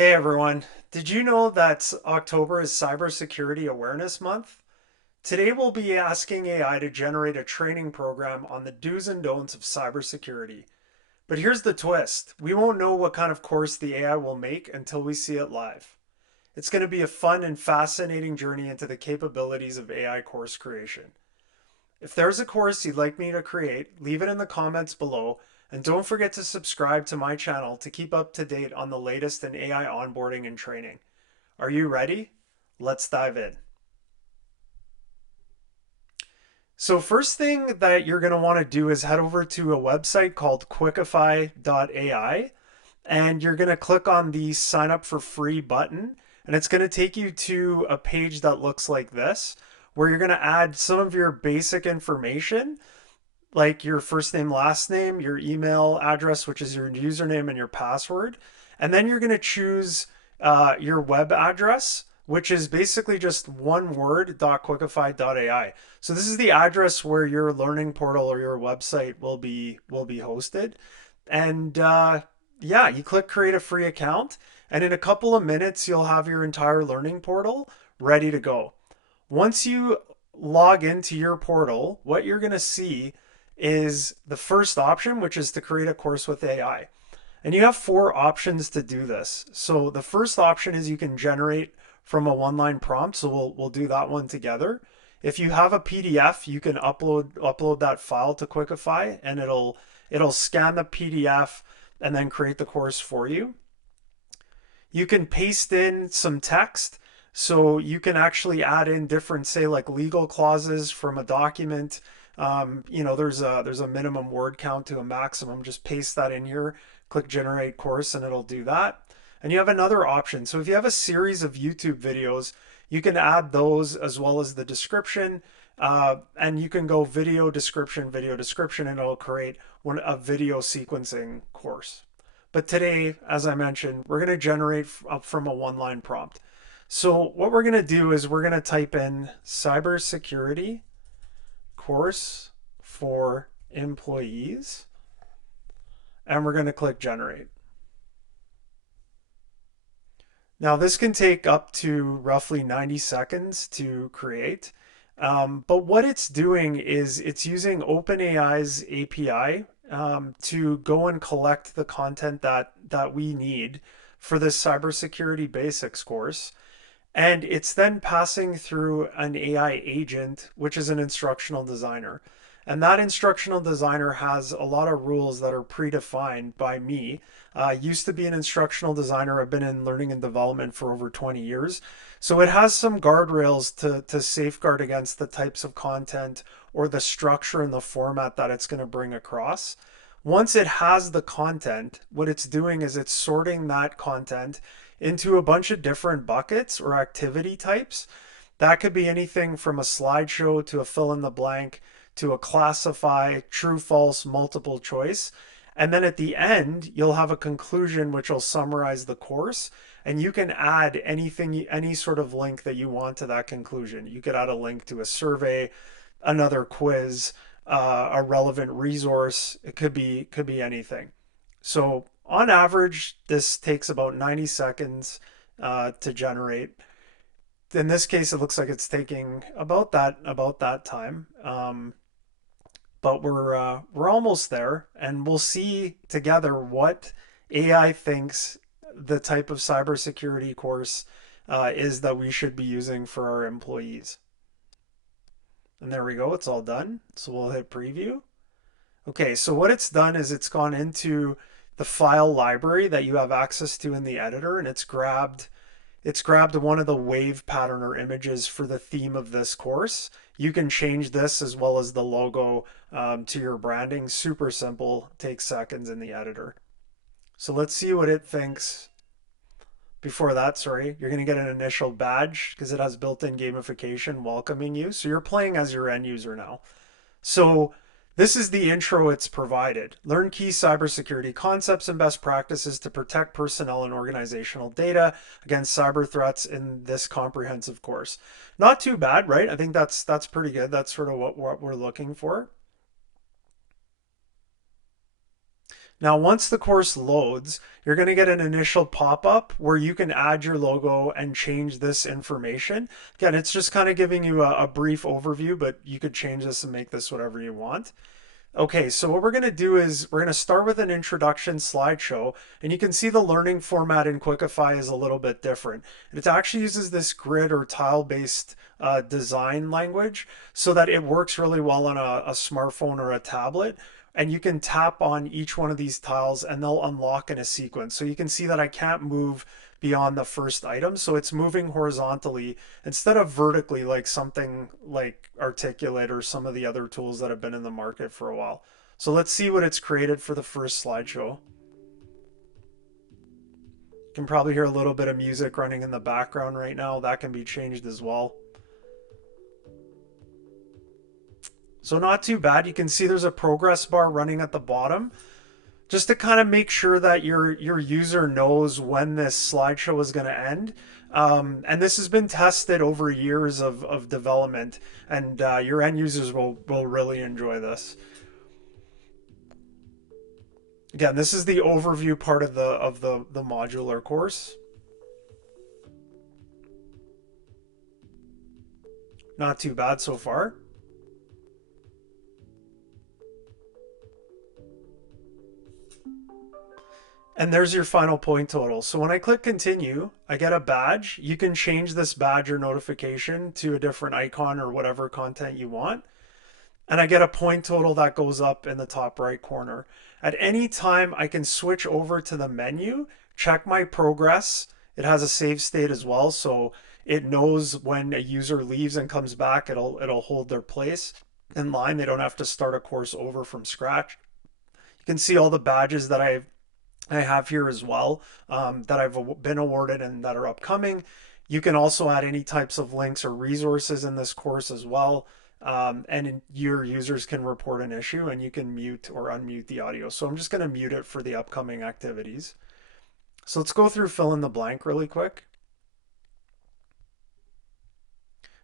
Hey everyone, did you know that October is Cybersecurity Awareness Month? Today we'll be asking AI to generate a training program on the do's and don'ts of cybersecurity. But here's the twist, we won't know what kind of course the AI will make until we see it live. It's going to be a fun and fascinating journey into the capabilities of AI course creation. If there's a course you'd like me to create, leave it in the comments below, and don't forget to subscribe to my channel to keep up to date on the latest in AI onboarding and training. Are you ready? Let's dive in. So first thing that you're going to want to do is head over to a website called Quickify.ai, and you're going to click on the sign up for free button, and it's going to take you to a page that looks like this, where you're going to add some of your basic information like your first name, last name, your email address, which is your username and your password. And then you're going to choose your web address, which is basically just one word, .quickify.ai. So this is the address where your learning portal or your website will be hosted. And yeah, you click create a free account, and in a couple of minutes, you'll have your entire learning portal ready to go. Once you log into your portal, what you're going to see is the first option, which is to create a course with AI. And you have four options to do this. So the first option is you can generate from a one-line prompt. So we'll do that one together. If you have a PDF, you can upload that file to Quickify, and it'll scan the PDF and then create the course for you. You can paste in some text. So you can actually add in different, say, like legal clauses from a document. There's a minimum word count to a maximum. Just paste that in here, click generate course, and it'll do that. And you have another option. So if you have a series of YouTube videos, you can add those as well as the description. And you can go video description, and it'll create a video sequencing course. But today, as I mentioned, we're going to generate from a one-line prompt. So what we're going to do is we're going to type in cybersecurity course for employees, and we're going to click generate. Now this can take up to roughly 90 seconds to create. But what it's doing is it's using OpenAI's API to go and collect the content that we need for this cybersecurity basics course. And it's then passing through an AI agent, which is an instructional designer. And that instructional designer has a lot of rules that are predefined by me. Used to be an instructional designer. I've been in learning and development for over 20 years. So it has some guardrails to safeguard against the types of content or the structure and the format that it's going to bring across. Once it has the content, what it's doing is it's sorting that content into a bunch of different buckets or activity types. That could be anything from a slideshow to a fill in the blank to a classify, true, false, multiple choice. And then at the end, you'll have a conclusion which will summarize the course. And you can add anything, any sort of link that you want to that conclusion. You could add a link to a survey, another quiz, a relevant resource. It could be anything. So on average, this takes about 90 seconds to generate. In this case, it looks like it's taking about that time. But we're almost there, and we'll see together what AI thinks the type of cybersecurity course is that we should be using for our employees. And there we go, it's all done. So we'll hit preview. Okay, so what it's done is it's gone into the file library that you have access to in the editor, and it's grabbed one of the wave pattern or images for the theme of this course. You can change this as well as the logo to your branding. Super simple, takes seconds in the editor. So let's see what it thinks. Before that, sorry, you're going to get an initial badge because it has built-in gamification welcoming you. So you're playing as your end user now. So this is the intro it's provided. Learn key cybersecurity concepts and best practices to protect personnel and organizational data against cyber threats in this comprehensive course. Not too bad, right? I think that's pretty good. That's sort of what we're looking for. Now, once the course loads, you're going to get an initial pop-up where you can add your logo and change this information. Again, it's just kind of giving you a brief overview, but you could change this and make this whatever you want. Okay, so what we're going to do is we're going to start with an introduction slideshow, and you can see the learning format in Quickify is a little bit different. It actually uses this grid or tile-based design language so that it works really well on a smartphone or a tablet. And you can tap on each one of these tiles and they'll unlock in a sequence. So you can see that I can't move beyond the first item. So it's moving horizontally instead of vertically like something like Articulate or some of the other tools that have been in the market for a while. So let's see what it's created for the first slideshow. You can probably hear a little bit of music running in the background right now. That can be changed as well. So not too bad. You can see there's a progress bar running at the bottom, just to kind of make sure that your user knows when this slideshow is going to end. And this has been tested over years of development, and your end users will really enjoy this. Again, this is the overview part of the modular course. Not too bad so far. And there's your final point total. So when I click continue, I get a badge. You can change this badge or notification to a different icon or whatever content you want. And I get a point total that goes up in the top right corner. At any time, I can switch over to the menu, check my progress. It has a save state as well, so it knows when a user leaves and comes back, it'll hold their place in line. They don't have to start a course over from scratch. You can see all the badges that I have here as well, that I've been awarded and that are upcoming. You can also add any types of links or resources in this course as well. And your users can report an issue and you can mute or unmute the audio. So I'm just going to mute it for the upcoming activities. So let's go through fill in the blank really quick.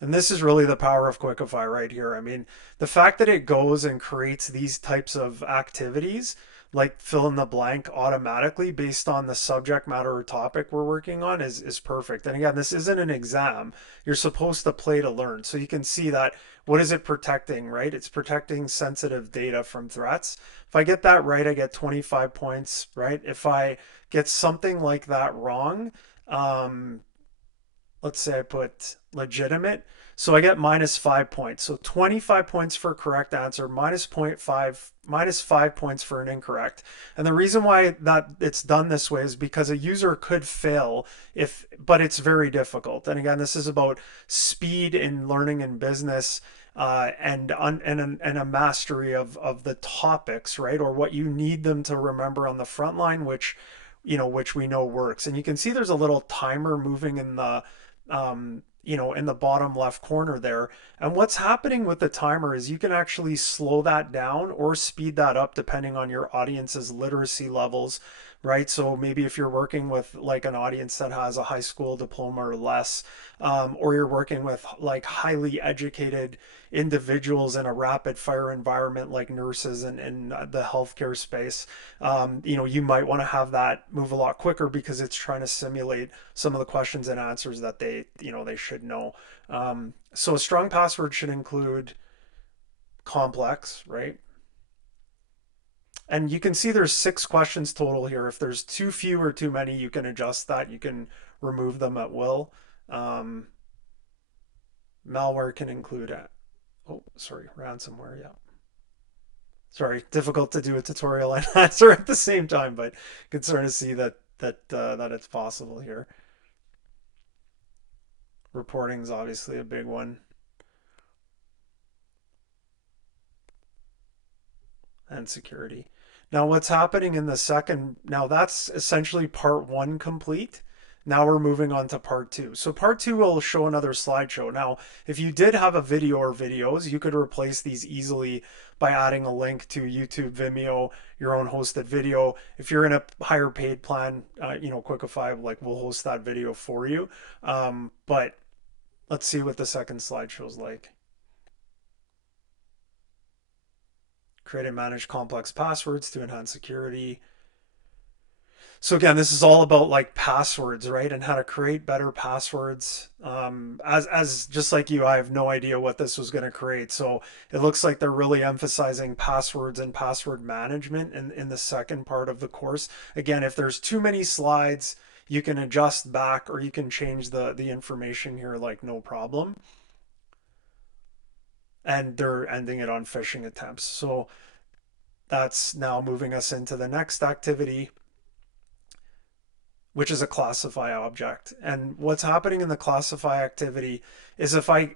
And this is really the power of Quickify right here. I mean, the fact that it goes and creates these types of activities, like fill in the blank automatically based on the subject matter or topic we're working on is perfect. And again, this isn't an exam. You're supposed to play to learn. So you can see that what is it protecting, right? It's protecting sensitive data from threats. If I get that right, I get 25 points, right? If I get something like that wrong, let's say I put legitimate. So I get minus 5 points. So 25 points for a correct answer, minus 0.5, minus 5 points for an incorrect. And the reason why that it's done this way is because a user could fail but it's very difficult. And again, this is about speed in learning and business. And a mastery of the topics, right? Or what you need them to remember on the front line, which we know works. And you can see there's a little timer moving in in the bottom left corner there. And what's happening with the timer is you can actually slow that down or speed that up depending on your audience's literacy levels, right? So maybe if you're working with like an audience that has a high school diploma or less, or you're working with like highly educated individuals in a rapid fire environment like nurses and the healthcare space, you might want to have that move a lot quicker because it's trying to simulate some of the questions and answers that they should know. So a strong password should include complex, right? And you can see there's 6 questions total here. If there's too few or too many, you can adjust that. You can remove them at will. Um, Malware can include ransomware. Yeah. Sorry, difficult to do a tutorial and answer at the same time, but you can sort of see that it's possible here. Reporting is obviously a big one, and security. Now, what's happening in the second? Now that's essentially part one complete. Now we're moving on to part two. So part two will show another slideshow. Now, if you did have a video or videos, you could replace these easily by adding a link to YouTube, Vimeo, your own hosted video. If you're in a higher paid plan, Quickify like will host that video for you. But let's see what the second slideshow is like. Create and manage complex passwords to enhance security. So again, this is all about like passwords, right? And how to create better passwords. As just like you, I have no idea what this was going to create. So it looks like they're really emphasizing passwords and password management in the second part of the course. Again, if there's too many slides, you can adjust back or you can change the information here like no problem. And they're ending it on phishing attempts. So that's now moving us into the next activity, which is a classify object. And what's happening in the classify activity is if I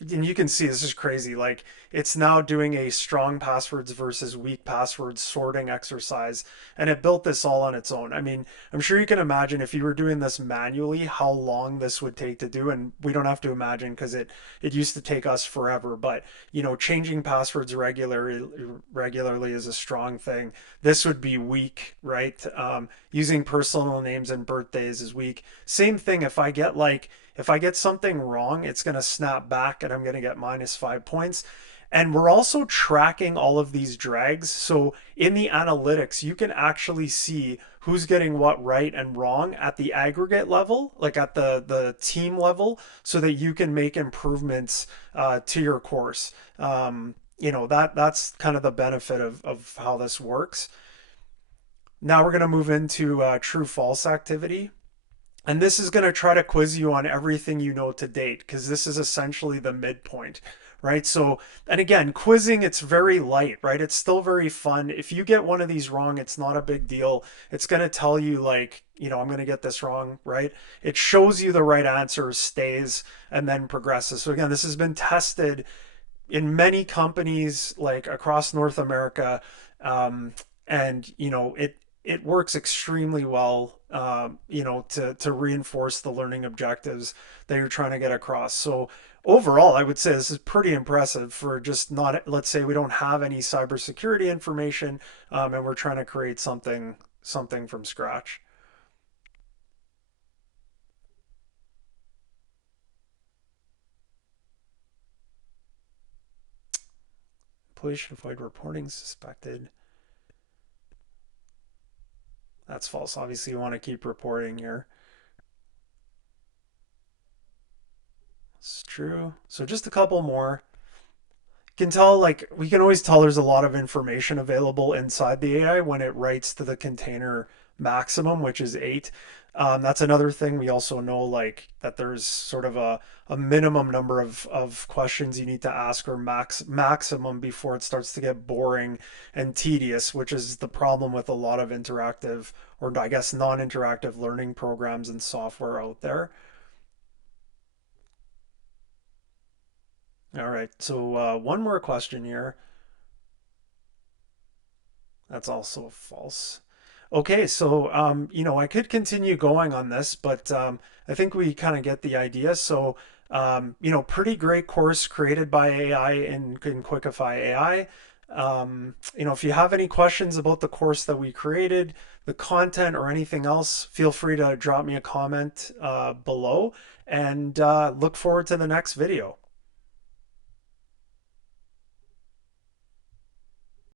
and you can see this is crazy, like it's now doing a strong passwords versus weak passwords sorting exercise, and it built this all on its own. I mean, I'm sure you can imagine if you were doing this manually how long this would take to do, and we don't have to imagine because it used to take us forever. But changing passwords regularly is a strong thing. This would be weak, right? Using personal names and birthdays is weak. Same thing if I get something wrong, it's going to snap back and I'm going to get -5 points. And we're also tracking all of these drags. So in the analytics, you can actually see who's getting what right and wrong at the aggregate level, like at the team level, so that you can make improvements to your course. That's kind of the benefit of how this works. Now we're going to move into true false activity. And this is going to try to quiz you on everything you know to date, because this is essentially the midpoint, right? So, and again, quizzing, it's very light, right? It's still very fun. If you get one of these wrong, it's not a big deal. It's going to tell you, like, I'm going to get this wrong, right? It shows you the right answer, stays, and then progresses. So, again, this has been tested in many companies like across North America, and it works extremely well. To reinforce the learning objectives that you're trying to get across. So overall, I would say this is pretty impressive for just not. Let's say we don't have any cybersecurity information, and we're trying to create something from scratch. Police should avoid reporting suspected. That's false. Obviously, you want to keep reporting here. It's true. So just a couple more. You can tell, like, we can always tell there's a lot of information available inside the AI when it writes to the container maximum, which is 8. That's another thing. We also know, like, that there's sort of a minimum number of questions you need to ask, or maximum, before it starts to get boring and tedious, which is the problem with a lot of interactive, or I guess non-interactive learning programs and software out there. All right, so one more question here. That's also false. Okay, so I could continue going on this, but I think we kind of get the idea. So pretty great course created by AI in Quickify AI. If you have any questions about the course that we created, the content, or anything else, feel free to drop me a comment below, and look forward to the next video.